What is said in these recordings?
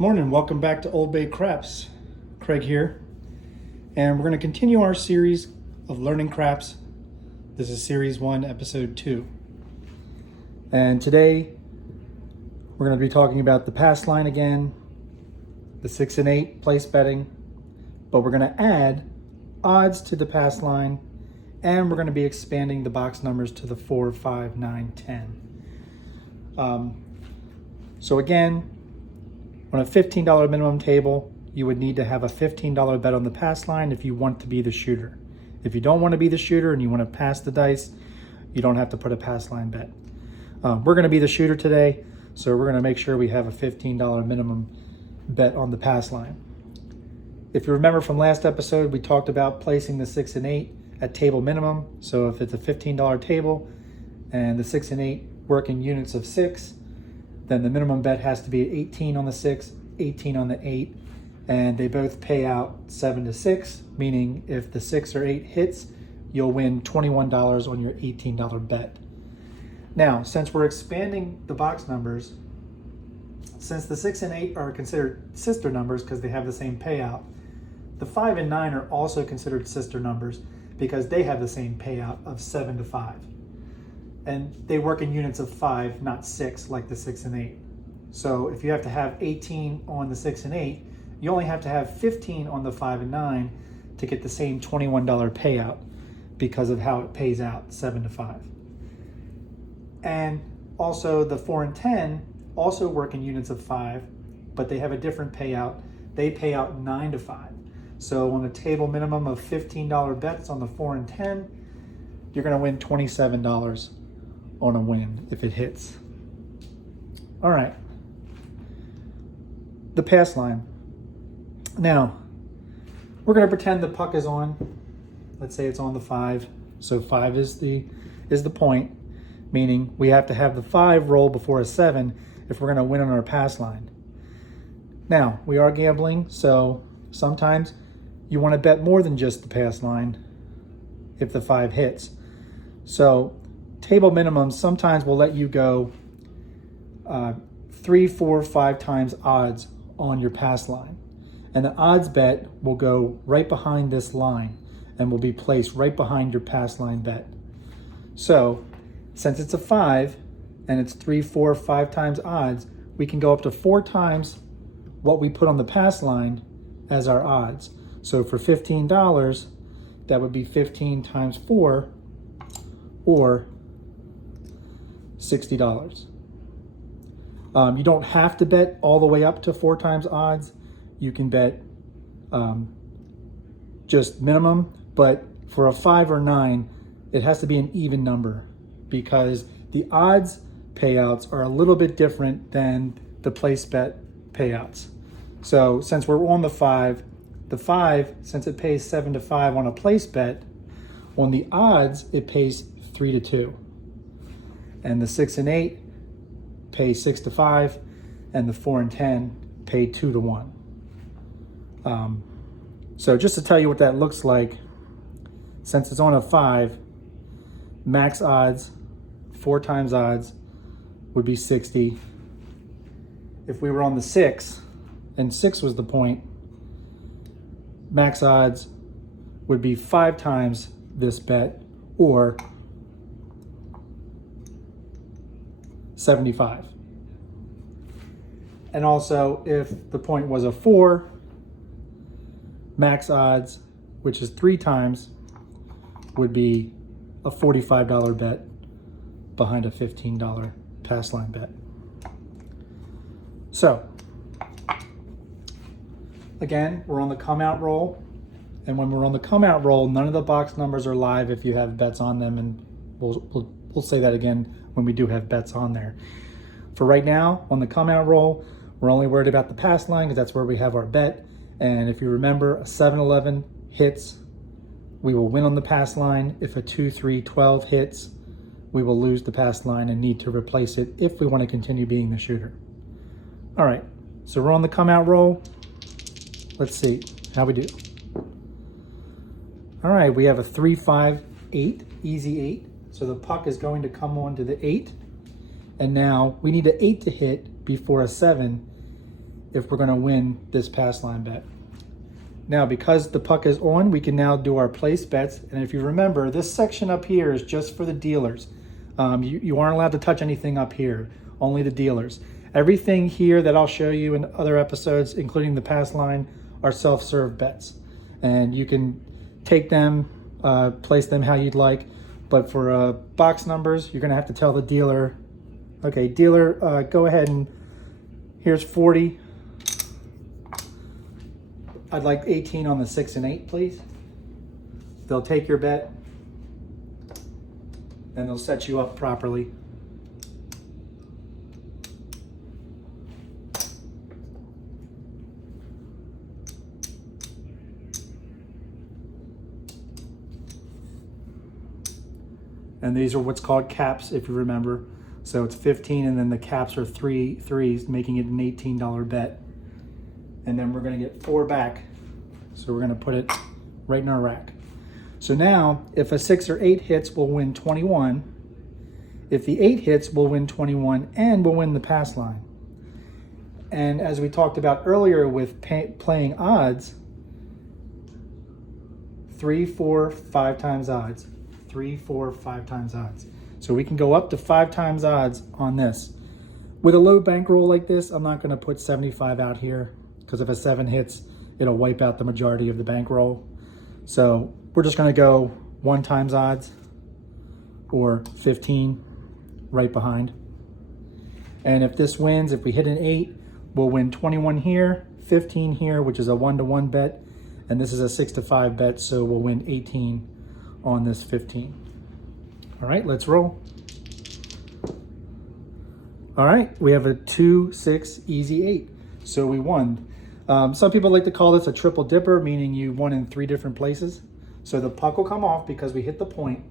Morning, welcome back to Old Bay Craps. Craig here, and we're going to continue our series of learning craps. This is series 1, episode 2. And today we're going to be talking about the pass line again, the 6 and 8 place betting, but we're going to add odds to the pass line, and we're going to be expanding the box numbers to the 4, 5, 9, 10. So again, on a $15 minimum table, you would need to have a $15 bet on the pass line if you want to be the shooter. If you don't want to be the shooter and you want to pass the dice, you don't have to put a pass line bet. We're going to be the shooter today, so we're going to make sure we have a $15 minimum bet on the pass line. If you remember from last episode, we talked about placing the 6 and 8 at table minimum. So if it's a $15 table and the 6 and 8 work in units of 6, then the minimum bet has to be 18 on the 6, 18 on the 8, and they both pay out 7 to 6, meaning if the 6 or 8 hits, you'll win $21 on your $18 bet. Now, since we're expanding the box numbers, since the 6 and 8 are considered sister numbers because they have the same payout, the 5 and 9 are also considered sister numbers because they have the same payout of 7 to 5. And they work in units of 5, not 6, like the 6 and 8. So if you have to have 18 on the 6 and 8, you only have to have 15 on the 5 and 9 to get the same $21 payout because of how it pays out, 7 to 5. And also the 4 and 10 also work in units of 5, but they have a different payout. They pay out 9 to 5. So on a table minimum of $15 bets on the 4 and 10, you're going to win $27 on a win if it hits. All right. The pass line. Now, we're going to pretend the puck is on. Let's say it's on the 5. So 5 is the point, meaning we have to have the 5 roll before a 7 if we're going to win on our pass line. Now, we are gambling, so sometimes you want to bet more than just the pass line if the 5 hits. So table minimums sometimes will let you go 3, 4, 5 times odds on your pass line. And the odds bet will go right behind this line and will be placed right behind your pass line bet. So since it's a 5 and it's 3, 4, 5 times odds, we can go up to 4 times what we put on the pass line as our odds. So for $15, that would be 15 times 4, or $60. You don't have to bet all the way up to 4 times odds. You can bet just minimum, but for a 5 or 9, it has to be an even number because the odds payouts are a little bit different than the place bet payouts. So since we're on the 5, since it pays 7 to 5 on a place bet, on the odds, it pays 3 to 2. And the 6 and 8 pay 6 to 5, and the 4 and 10 pay 2 to 1. So just to tell you what that looks like, since it's on a 5, max odds, 4 times odds, would be 60. If we were on the 6, and 6 was the point, max odds would be 5 times this bet, or 75. And also, if the point was a 4, max odds, which is 3 times, would be a $45 bet behind a $15 pass line bet. So, again, we're on the come out roll. And when we're on the come out roll, none of the box numbers are live if you have bets on them. And we'll say that again when we do have bets on there. For right now, on the come out roll, we're only worried about the pass line because that's where we have our bet. And if you remember, a 7-11 hits, we will win on the pass line. If a 2, 3, 12 hits, we will lose the pass line and need to replace it if we want to continue being the shooter. All right, so we're on the come out roll. Let's see how we do. All right, we have a 3, 5, 8, easy 8. So the puck is going to come on to the 8. And now we need an 8 to hit before a 7. if we're going to win this pass line bet. Now, because the puck is on, we can now do our place bets. And if you remember, this section up here is just for the dealers. You aren't allowed to touch anything up here, only the dealers. Everything here that I'll show you in other episodes, including the pass line, are self-serve bets. And you can take them, place them how you'd like. But for box numbers, you're going to have to tell the dealer, okay, dealer, go ahead and here's 40. I'd like 18 on the 6 and 8, please. They'll take your bet and they'll set you up properly. And these are what's called caps, if you remember. So it's 15, and then the caps are 3 threes, making it an $18 bet. And then we're going to get 4 back. So we're going to put it right in our rack. So now, if a 6 or 8 hits, we'll win 21. If the 8 hits, we'll win 21, and we'll win the pass line. And as we talked about earlier with playing odds, 3, 4, 5 times odds. 3, 4, 5 times odds. So we can go up to 5 times odds on this. With a low bankroll like this, I'm not going to put 75 out here, because if a 7 hits, it'll wipe out the majority of the bankroll. So we're just going to go 1 times odds or 15 right behind. And if this wins, if we hit an 8, we'll win 21 here, 15 here, which is a 1-to-1 bet. And this is a 6-to-5 bet, so we'll win 18 on this 15. All right, let's roll. All right, we have a 2, 6, easy 8. So we won. Some people like to call this a triple dipper, meaning you won in 3 different places. So the puck will come off because we hit the point.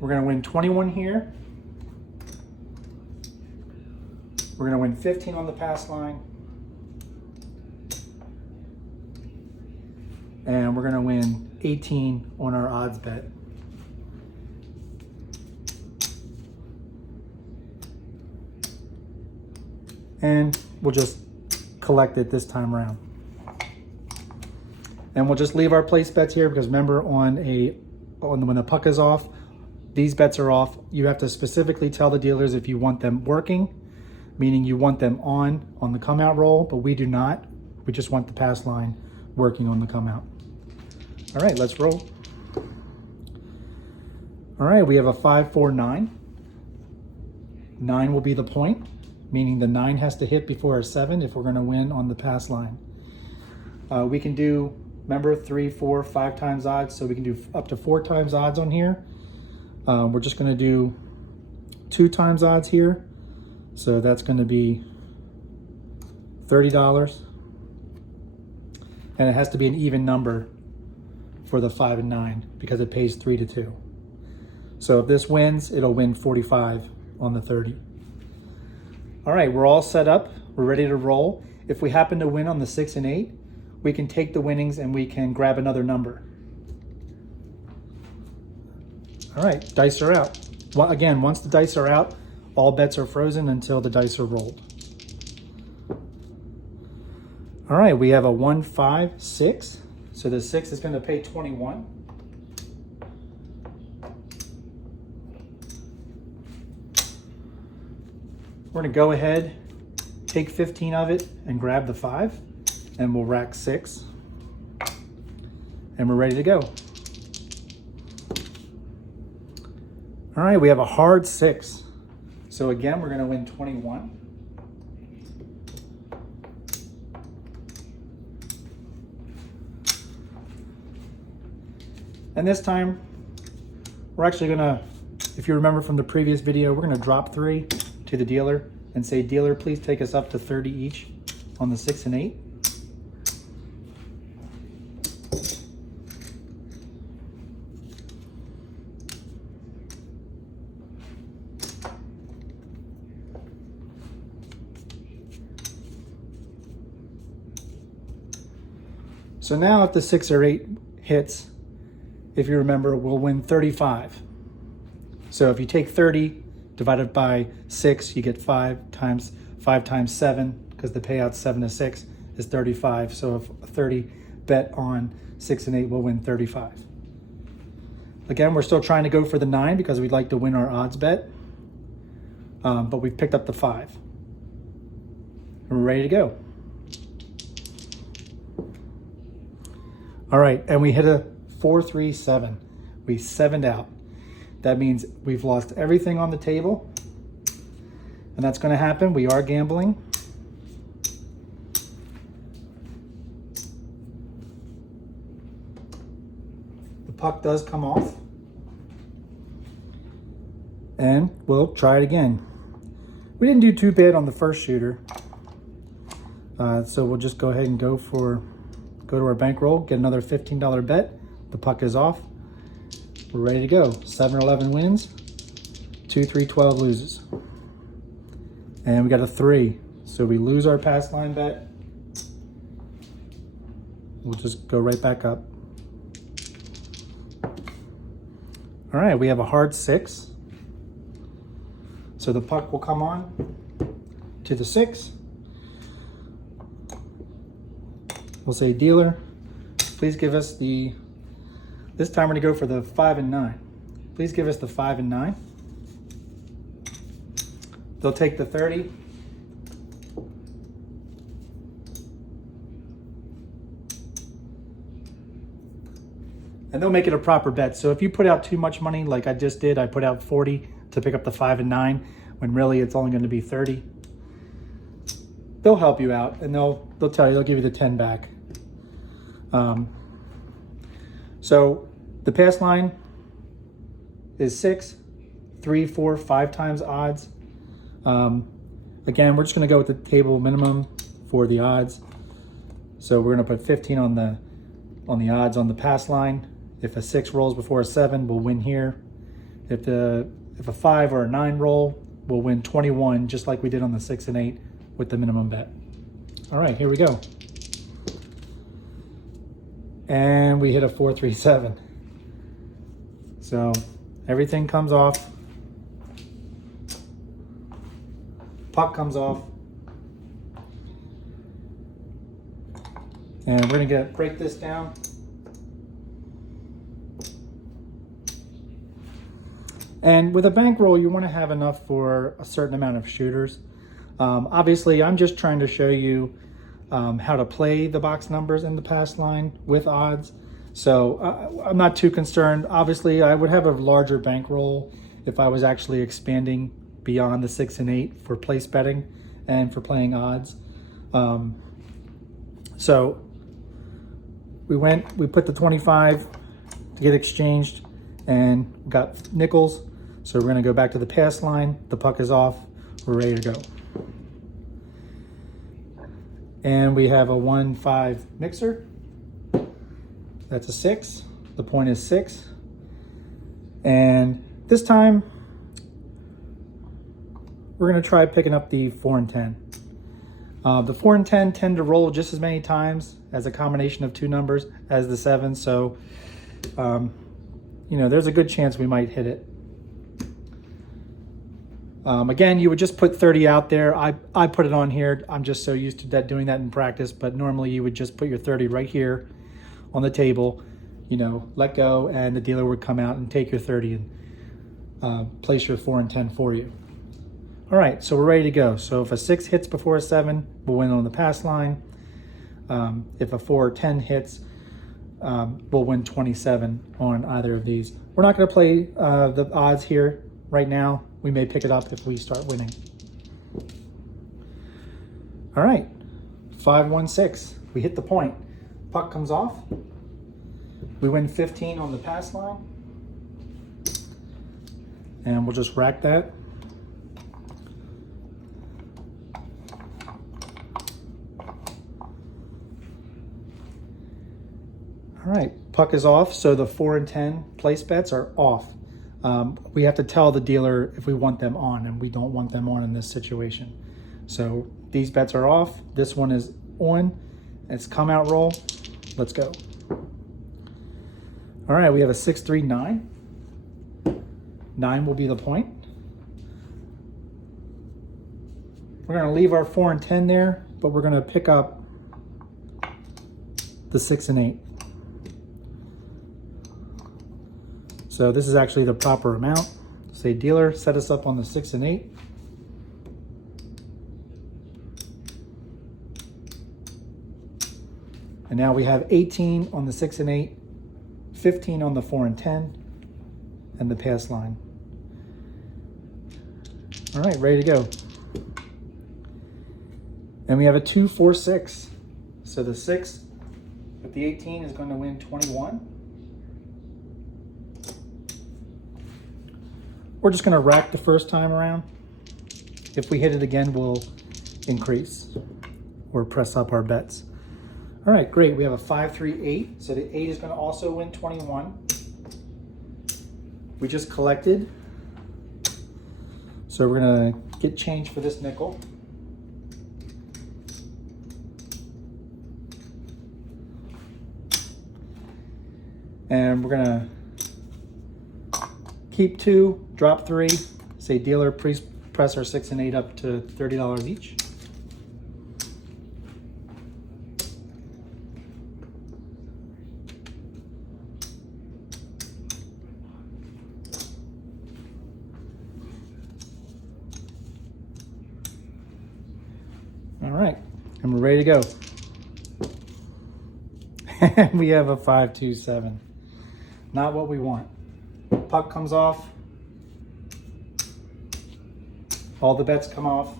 We're going to win 21 here. We're going to win 15 on the pass line. And we're going to win 18 on our odds bet. And we'll just collect it this time around. And we'll just leave our place bets here because remember when the puck is off, these bets are off. You have to specifically tell the dealers if you want them working, meaning you want them on the come out roll, but we do not. We just want the pass line working on the come out. All right, let's roll. All right, we have a 5, 4, 9. 9 will be the point, meaning the 9 has to hit before a 7 if we're going to win on the pass line. We can do, remember, 3, 4, 5 times odds, so we can do up to 4 times odds on here. We're just going to do 2 times odds here, so that's going to be $30. And it has to be an even number for the 5 and 9 because it pays 3 to 2. So if this wins, it'll win 45 on the 30. All right, we're all set up. We're ready to roll. If we happen to win on the 6 and 8, we can take the winnings and we can grab another number. All right, dice are out. Well, again, once the dice are out, all bets are frozen until the dice are rolled. All right, we have a 1, 5, 6. So the 6 is going to pay 21. We're going to go ahead, take 15 of it, and grab the 5, and we'll rack 6. And we're ready to go. All right, we have a hard 6. So again, we're going to win 21. And this time, we're actually gonna, if you remember from the previous video, we're gonna drop 3 to the dealer and say, dealer, please take us up to 30 each on the 6 and 8. So now if the 6 or 8 hits, if you remember, we'll win 35. So if you take 30 divided by 6, you get 5 times 7, because the payout's 7 to 6 is 35. So if a 30 bet on 6 and 8 will win 35. Again, we're still trying to go for the 9 because we'd like to win our odds bet. But we've picked up the 5. We're ready to go. All right, and we hit a 4-3-7. We 7'd out. That means we've lost everything on the table, and that's going to happen. We are gambling. The puck does come off, and we'll try it again. We didn't do too bad on the first shooter, so we'll just go ahead and go to our bankroll, get another $15 bet. The puck is off. We're ready to go. 7-11 wins, 2-3-12 loses. And we got a 3. So we lose our pass line bet. We'll just go right back up. All right, we have a hard 6. So the puck will come on to the 6. We'll say, dealer, please give us this time we're gonna go for the 5 and 9. Please give us the 5 and 9. They'll take the 30. And they'll make it a proper bet. So if you put out too much money, like I just did, I put out 40 to pick up the 5 and 9, when really it's only gonna be 30. They'll help you out, and they'll tell you, they'll give you the 10 back. So the pass line is 6, 3, 4, 5 times odds. Again, we're just going to go with the table minimum for the odds. So we're going to put 15 on the odds on the pass line. If a 6 rolls before a 7, we'll win here. If a 5 or a 9 roll, we'll win 21, just like we did on the 6 and 8 with the minimum bet. All right, here we go. And we hit a 4-3-7. So everything comes off. Puck comes off. And we're gonna break this down. And with a bankroll, you want to have enough for a certain amount of shooters. Obviously, I'm just trying to show you how to play the box numbers in the pass line with odds. So I'm not too concerned. Obviously, I would have a larger bankroll if I was actually expanding beyond the 6 and 8 for place betting and for playing odds. So we put the 25 to get exchanged and got nickels. So we're gonna go back to the pass line. The puck is off, we're ready to go. And we have a 1-5 mixer. That's a 6. The point is 6. And this time, we're gonna try picking up the 4 and 10. The 4 and 10 tend to roll just as many times as a combination of 2 numbers as the 7. So, there's a good chance we might hit it. Again, you would just put 30 out there. I put it on here. I'm just so used to doing that in practice, but normally you would just put your 30 right here on the table, let go, and the dealer would come out and take your 30 and place your 4 and 10 for you. All right, so we're ready to go. So if a 6 hits before a 7, we'll win on the pass line. If a 4 or 10 hits, we'll win 27 on either of these. We're not going to play the odds here right now. We may pick it up if we start winning. All right, 5-1-6. We hit the point. Puck comes off. We win 15 on the pass line. And we'll just rack that. All right, puck is off, so the 4 and 10 place bets are off. We have to tell the dealer if we want them on, and we don't want them on in this situation. So these bets are off. This one is on. It's come out roll. Let's go. All right, we have a 6-3-9. 9 will be the point. We're going to leave our 4 and 10 there, but we're going to pick up the 6 and 8. So this is actually the proper amount. Say dealer, set us up on the 6 and 8. And now we have 18 on the 6 and 8, 15 on the 4 and 10, and the pass line. All right, ready to go. And we have a 2, 4, 6. So the 6 with the 18 is going to win 21. We're just going to rack the first time around. If we hit it again, we'll increase or press up our bets. All right, great. We have a 5, 3, 8. So the 8 is going to also win 21. We just collected. So we're going to get change for this nickel. And we're going to keep 2, drop 3. Say dealer, please press our 6 and 8 up to $30 each. All right, and we're ready to go. And we have a 5, 2, 7. Not what we want. Puck comes off. All the bets come off.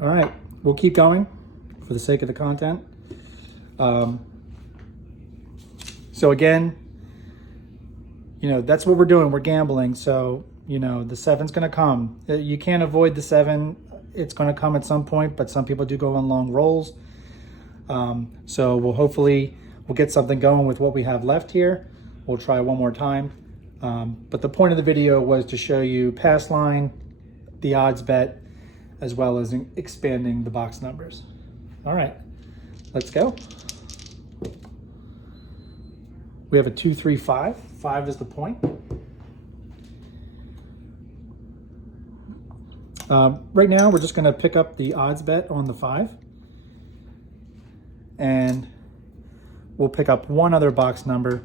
All right, we'll keep going for the sake of the content. So again, you know, that's what we're doing. We're gambling. So, you know, the 7's going to come. You can't avoid the 7. It's going to come at some point, but some people do go on long rolls. So we'll get something going with what we have left here. We'll try one more time. But the point of the video was to show you pass line, the odds bet, as well as expanding the box numbers. All right, let's go. We have a 2, 3, 5. 5 is the point. Right now, we're just going to pick up the odds bet on the 5. And we'll pick up one other box number.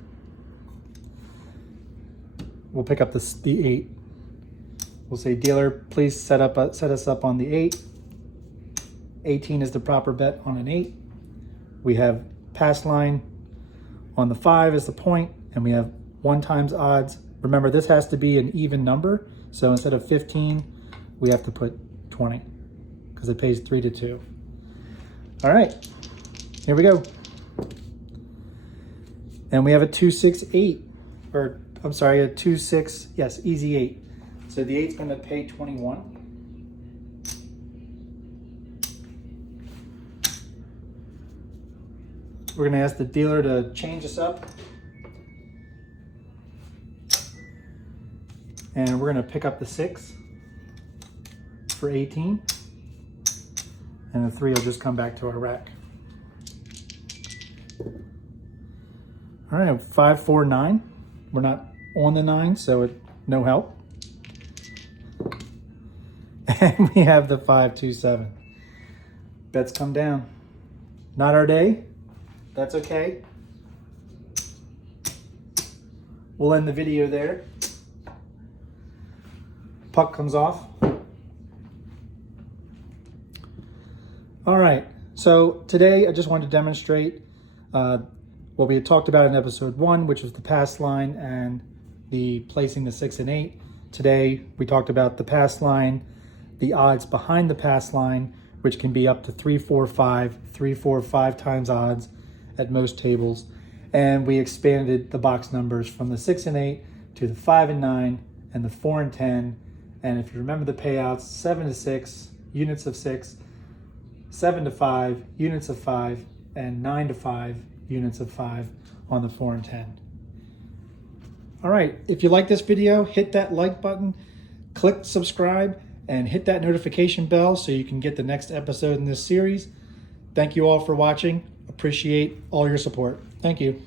We'll pick up the 8. We'll say, dealer, please set us up on the 8. 18 is the proper bet on an 8. We have pass line on the 5 is the point, and we have 1 times odds. Remember, this has to be an even number. So instead of 15, we have to put 20 because it pays 3 to 2. All right, here we go. And we have a 2, 6, 8, or I'm sorry, a 2, 6, yes, easy 8. So the 8's gonna pay 21. We're gonna ask the dealer to change us up. And we're gonna pick up the 6 for 18. And the 3 will just come back to our rack. All right, 5, 4, 9. We're not on the 9, so no help. And we have the 5, 2, 7. Bets come down. Not our day. That's okay. We'll end the video there. Puck comes off. All right, so today I just wanted to demonstrate what we had talked about in episode 1, which was the pass line and the placing the 6 and 8. Today we talked about the pass line, the odds behind the pass line, which can be up to 3, 4, 5, 3, 4, 5 times odds at most tables. And we expanded the box numbers from the 6 and 8 to the 5 and 9 and the 4 and 10. And if you remember the payouts, 7 to 6, units of 6, 7 to 5, units of 5, and 9 to 5, units of 5 on the 4 and 10. All right, if you like this video, hit that like button, click subscribe, and hit that notification bell so you can get the next episode in this series. Thank you all for watching. Appreciate all your support. Thank you.